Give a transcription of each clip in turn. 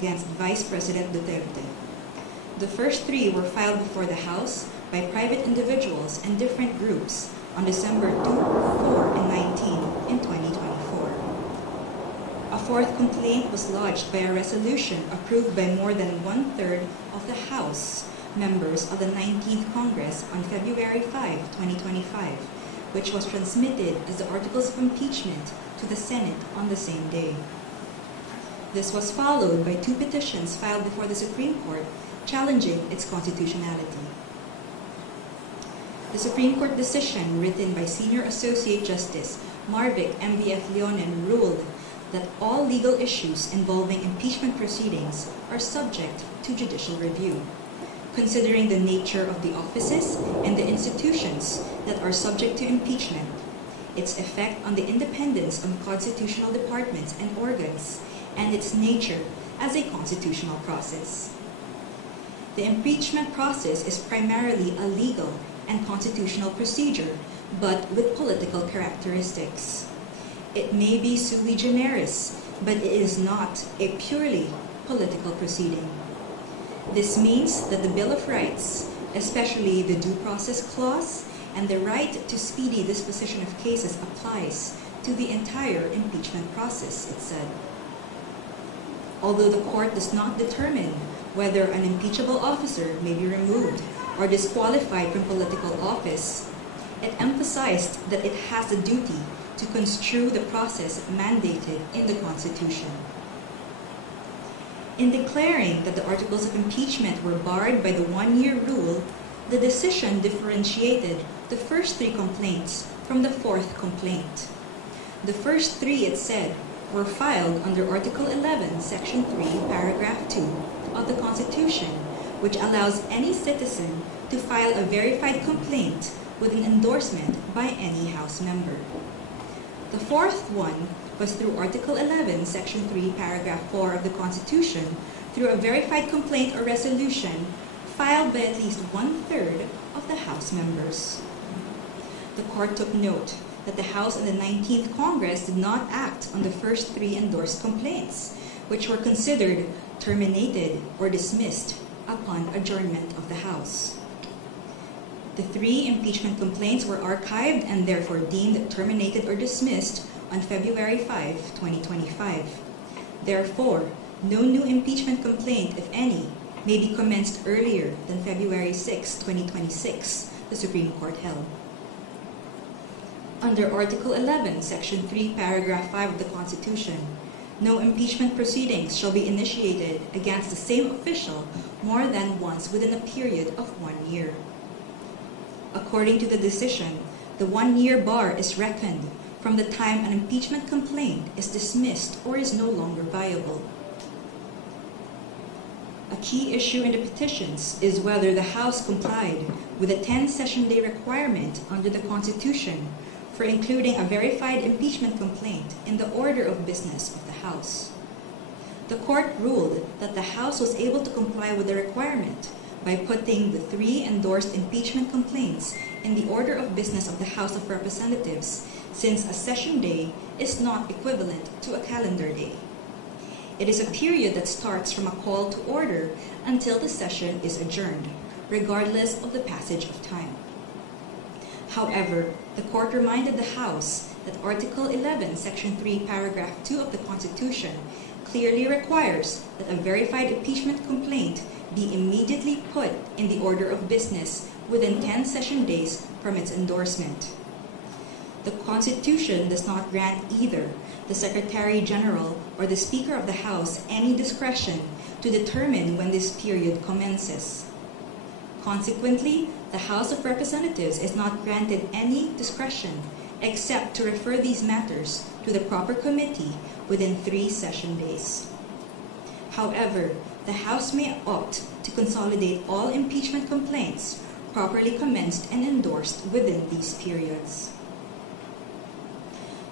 against Vice President Duterte. The first 3 were filed before the House by private individuals and different groups on December 2, 4, and 19 in 2024. A 4th complaint was lodged by a resolution approved by more than 1/3 of the House members of the 19th Congress on February 5, 2025, which was transmitted as the Articles of Impeachment to the Senate on the same day. This was followed by 2 petitions filed before the Supreme Court challenging its constitutionality. The Supreme Court decision written by Senior Associate Justice Marvic M.B.F. Leonen ruled that all legal issues involving impeachment proceedings are subject to judicial review, considering the nature of the offices and the institutions that are subject to impeachment, its effect on the independence of constitutional departments and organs, and its nature as a constitutional process. The impeachment process is primarily a legal and constitutional procedure, but with political characteristics. It may be sui generis, but it is not a purely political proceeding. This means that the Bill of Rights, especially the Due Process Clause and the right to speedy disposition of cases, applies to the entire impeachment process, it said. Although the court does not determine whether an impeachable officer may be removed or disqualified from political office, it emphasized that it has the duty to construe the process mandated in the Constitution. In declaring that the Articles of Impeachment were barred by the 1-year rule, the decision differentiated the first 3 complaints from the 4th complaint. The first 3, it said, were filed under Article 11, Section 3, Paragraph 2 of the Constitution, which allows any citizen to file a verified complaint with an endorsement by any House member. The 4th one was through Article 11, Section 3, Paragraph 4 of the Constitution, through a verified complaint or resolution filed by at least 1/3 of the House members. The court took note that the House and the 19th Congress did not act on the first 3 endorsed complaints, which were considered terminated or dismissed upon adjournment of the House. The 3 impeachment complaints were archived and therefore deemed terminated or dismissed on February 5, 2025. Therefore, no new impeachment complaint, if any, may be commenced earlier than February 6, 2026, the Supreme Court held. Under Article 11, Section 3, Paragraph 5 of the Constitution, no impeachment proceedings shall be initiated against the same official more than once within a period of 1 year. According to the decision, the 1-year bar is reckoned from the time an impeachment complaint is dismissed or is no longer viable. A key issue in the petitions is whether the House complied with a 10-session day requirement under the Constitution for including a verified impeachment complaint in the order of business of the House. The court ruled that the House was able to comply with the requirement by putting the 3 endorsed impeachment complaints in the order of business of the House of Representatives, since a session day is not equivalent to a calendar day. It is a period that starts from a call to order until the session is adjourned, regardless of the passage of time. However, the court reminded the House that Article 11, Section 3, Paragraph 2 of the Constitution clearly requires that a verified impeachment complaint be immediately put in the order of business within 10 session days from its endorsement. The Constitution does not grant either the Secretary General or the Speaker of the House any discretion to determine when this period commences. Consequently, the House of Representatives is not granted any discretion except to refer these matters to the proper committee within 3 session days. However, the House may opt to consolidate all impeachment complaints properly commenced and endorsed within these periods.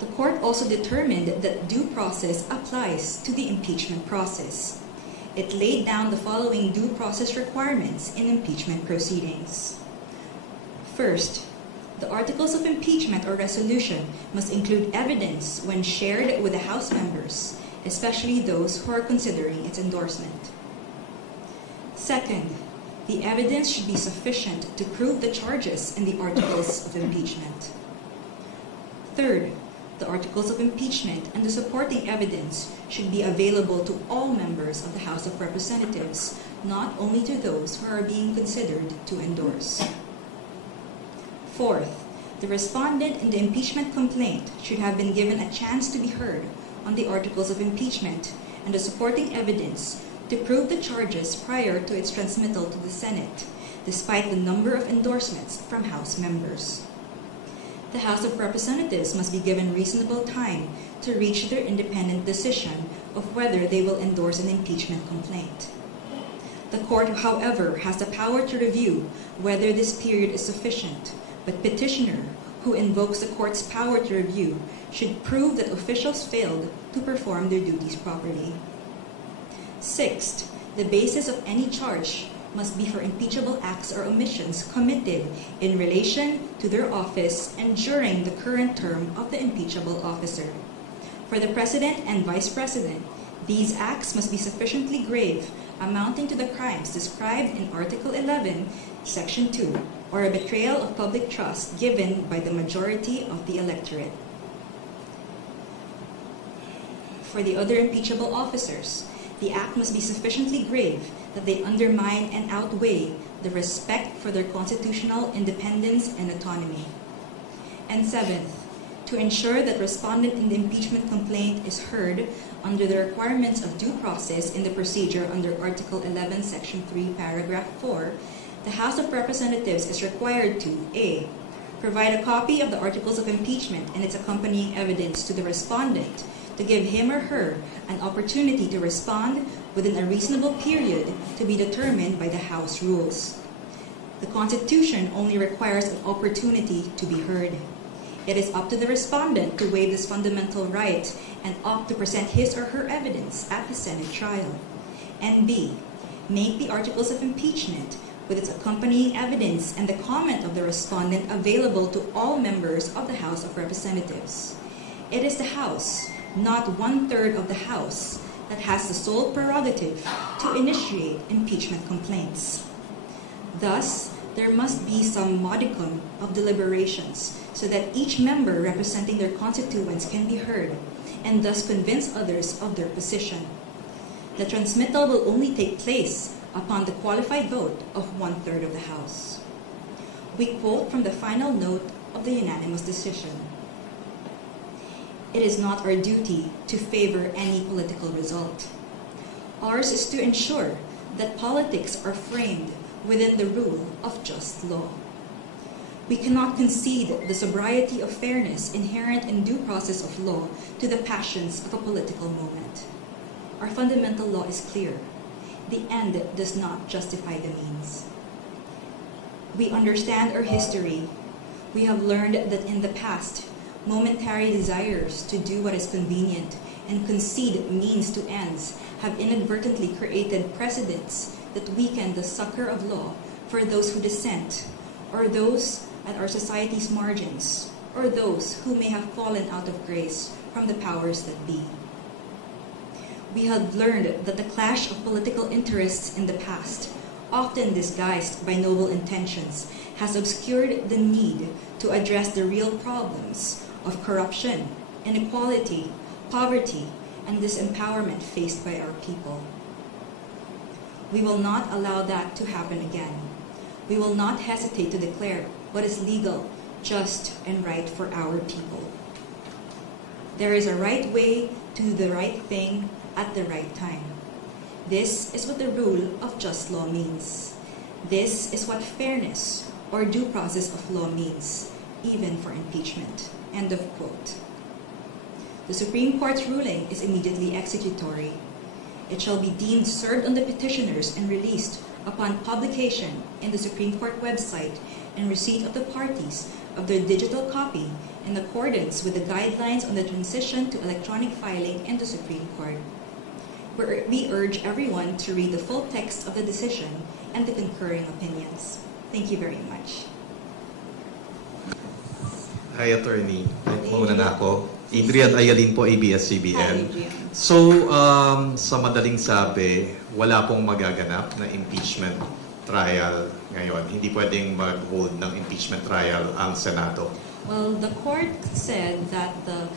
The court also determined that due process applies to the impeachment process. It laid down the following due process requirements in impeachment proceedings. First, the Articles of Impeachment or resolution must include evidence when shared with the House members especially those who are considering its endorsement. Second, the evidence should be sufficient to prove the charges in the Articles of Impeachment. Third, the Articles of Impeachment and the supporting evidence should be available to all members of the House of Representatives, not only to those who are being considered to endorse. Fourth, the respondent in the impeachment complaint should have been given a chance to be heard on the Articles of Impeachment and the supporting evidence to prove the charges prior to its transmittal to the Senate, despite the number of endorsements from House members. The House of Representatives must be given reasonable time to reach their independent decision of whether they will endorse an impeachment complaint. The court, however, has the power to review whether this period is sufficient, but petitioner, who invokes the court's power to review, should prove that officials failed to perform their duties properly. Sixth, the basis of any charge must be for impeachable acts or omissions committed in relation to their office and during the current term of the impeachable officer. For the President and Vice President, these acts must be sufficiently grave, amounting to the crimes described in Article 11, Section 2, or a betrayal of public trust given by the majority of the electorate. For the other impeachable officers, the act must be sufficiently grave that they undermine and outweigh the respect for their constitutional independence and autonomy. And seventh, to ensure that respondent in the impeachment complaint is heard under the requirements of due process in the procedure under Article 11, Section 3, Paragraph 4, the House of Representatives is required to A. Provide a copy of the Articles of Impeachment and its accompanying evidence to the respondent to give him or her an opportunity to respond within a reasonable period to be determined by the House rules. The Constitution only requires an opportunity to be heard. It is up to the respondent to waive this fundamental right and opt to present his or her evidence at the Senate trial. And B. Make the Articles of Impeachment with its accompanying evidence and the comment of the respondent available to all members of the House of Representatives. It is the House, not 1/3 of the House, that has the sole prerogative to initiate impeachment complaints. Thus, there must be some modicum of deliberations so that each member representing their constituents can be heard and thus convince others of their position. The transmittal will only take place upon the qualified vote of 1/3 of the House. We quote from the final note of the unanimous decision. It is not our duty to favor any political result. Ours is to ensure that politics are framed within the rule of just law. We cannot concede the sobriety of fairness inherent in due process of law to the passions of a political moment. Our fundamental law is clear. The end does not justify the means. We understand our history. We have learned that in the past, momentary desires to do what is convenient and concede means to ends have inadvertently created precedents that weaken the succor of law for those who dissent, or those at our society's margins, or those who may have fallen out of grace from the powers that be. We have learned that the clash of political interests in the past, often disguised by noble intentions, has obscured the need to address the real problems of corruption, inequality, poverty, and disempowerment faced by our people. We will not allow that to happen again. We will not hesitate to declare what is legal, just, and right for our people. There is a right way to do the right thing at the right time. This is what the rule of just law means. This is what fairness or due process of law means, even for impeachment. End of quote. The Supreme Court's ruling is immediately executory. It shall be deemed served on the petitioners and released upon publication in the Supreme Court website and receipt of the parties of their digital copy in accordance with the guidelines on the transition to electronic filing in the Supreme Court. We urge everyone to read the full text of the decision and the concurring opinions. Thank you very much. Hi, Attorney. Mauna na ako. Adrian Ayalin po, ABS-CBN. Hi, Adrian. So, sa madaling sabi, wala pong magaganap na impeachment trial ngayon. Hindi pwedeng mag-hold ng impeachment trial ang Senado. Well, the court said that the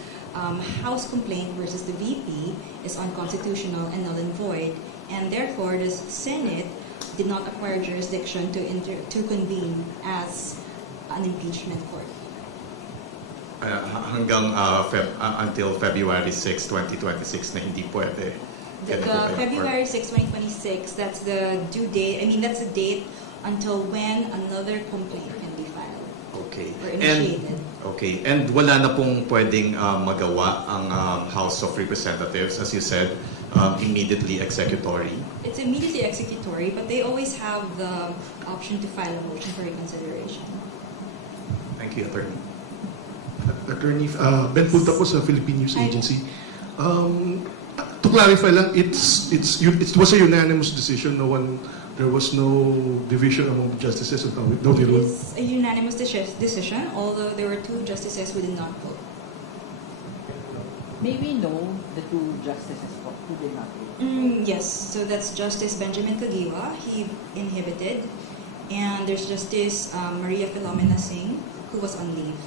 House complaint versus the VP is unconstitutional and null and void, and therefore the Senate did not acquire jurisdiction to convene as an impeachment court. Hanggang until February 6, 2026 na hindi pwede. February 6, 2026, that's the due date. I mean, that's the date until when another complaint can be filed. Okay. Or initiated. And wala na pong pwedeng magawa ang House of Representatives, as you said, immediately executory. It's immediately executory, but they always have the option to file a motion for reconsideration. Thank you, Attorney. Attorney, Ben Punta po sa Philippine News Agency. To clarify lang, it was a unanimous decision. There was no division among the justices of no It rule. is a unanimous decision, although there were 2 justices who did not vote. May we know the 2 justices who did not vote? Yes, so that's Justice Benjamin Kagiwa, he inhibited, and there's Justice Maria Philomena Singh, who was on leave.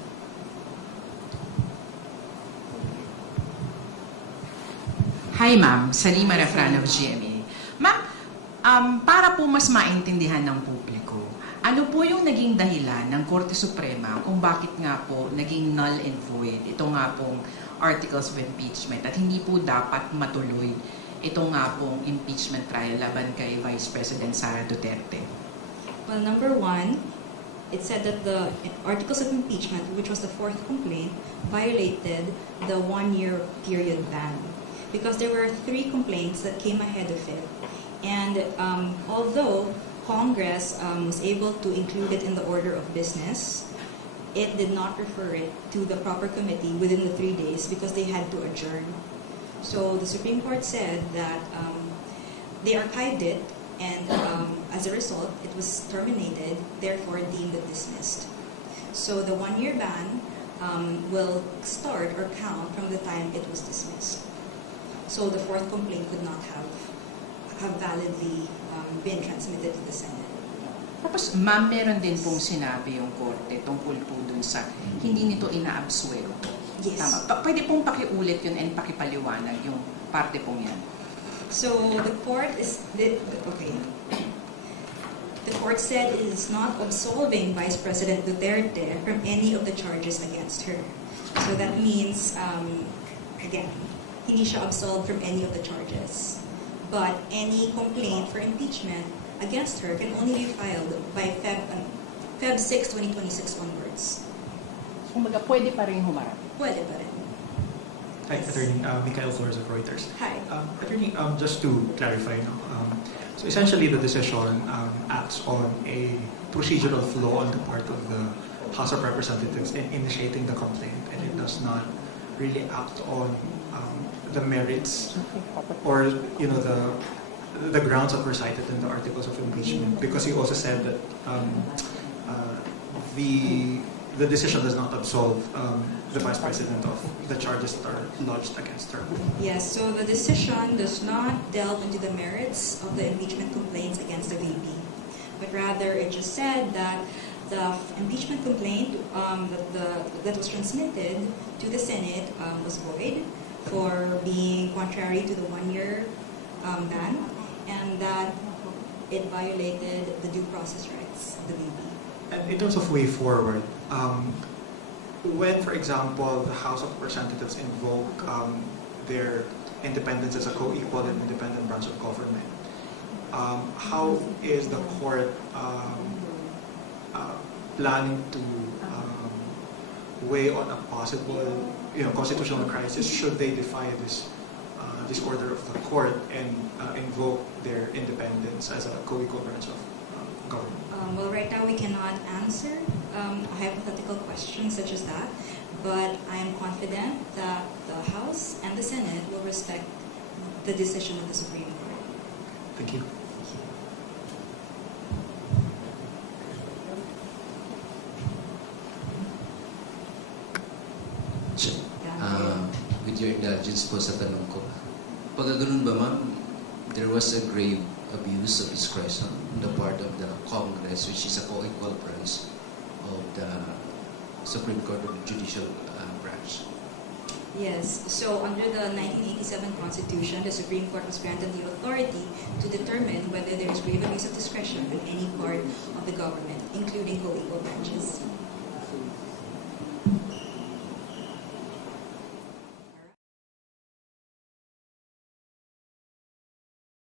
Hi ma'am, Salima Refran of GMA. Ma'am, para po mas maintindihan ng publiko, ano po yung naging dahilan ng Korte Suprema kung bakit nga po naging null and void ito nga pong Articles of Impeachment at hindi po dapat matuloy ito nga pong impeachment trial laban kay Vice President Sara Duterte? Well, number 1, it said that the Articles of Impeachment, which was the 4th complaint, violated the 1-year period ban, because there were 3 complaints that came ahead of it. And although Congress was able to include it in the order of business, it did not refer it to the proper committee within the 3 days because they had to adjourn. So the Supreme Court said that they archived it, and as a result, it was terminated, therefore deemed dismissed. So the 1-year ban will start or count from the time it was dismissed. So the 4th complaint could not have validly been transmitted to the Senate. Tapos ma'am, meron din pong sinabi yung Korte tungkol po dun sa hindi nito inaabsuero. Yes. Tama. Pwede pong pakiulit yun and pakipaliwanag yung parte pong yan. So the court The court said it is not absolving Vice President Duterte from any of the charges against her. So that means, again, hindi siya absolved from any of the charges. But any complaint for impeachment against her can only be filed by Feb 6, 2026 onwards. Kumaga, pwede pa rin humarap. Pwede pa rin. Hi, Attorney Michael Flores of Reuters. Hi. Attorney, just to clarify, so essentially the decision acts on a procedural flaw on the part of the House of Representatives in initiating the complaint, and it does not really act on the merits or the grounds that were cited in the Articles of Impeachment, because he also said that the decision does not absolve the Vice President of the charges that are lodged against her. Yes, so the decision does not delve into the merits of the impeachment complaints against the VP, but rather it just said that the impeachment complaint that was transmitted to the Senate was void for being contrary to the 1-year ban, and that it violated the due process rights of the VP. And in terms of way forward, when, for example, the House of Representatives invoke their independence as a co-equal and independent branch of government, how is the court planning to weigh on a possible, constitutional crisis should they defy this order of the court and invoke their independence as a co-equal branch of government? Well, right now we cannot answer a hypothetical question such as that, but I am confident that the House and the Senate will respect the decision of the Supreme Court. Thank you. Yeah. indulgence po sa tanong ko. Pag ganun ba, ma'am, there was a grave abuse of discretion on the part of the Congress, which is a co-equal branch of the Supreme Court of the Judicial Branch. Yes, so under the 1987 Constitution, the Supreme Court was granted the authority to determine whether there is grave abuse of discretion on any part of the government, including co-equal branches.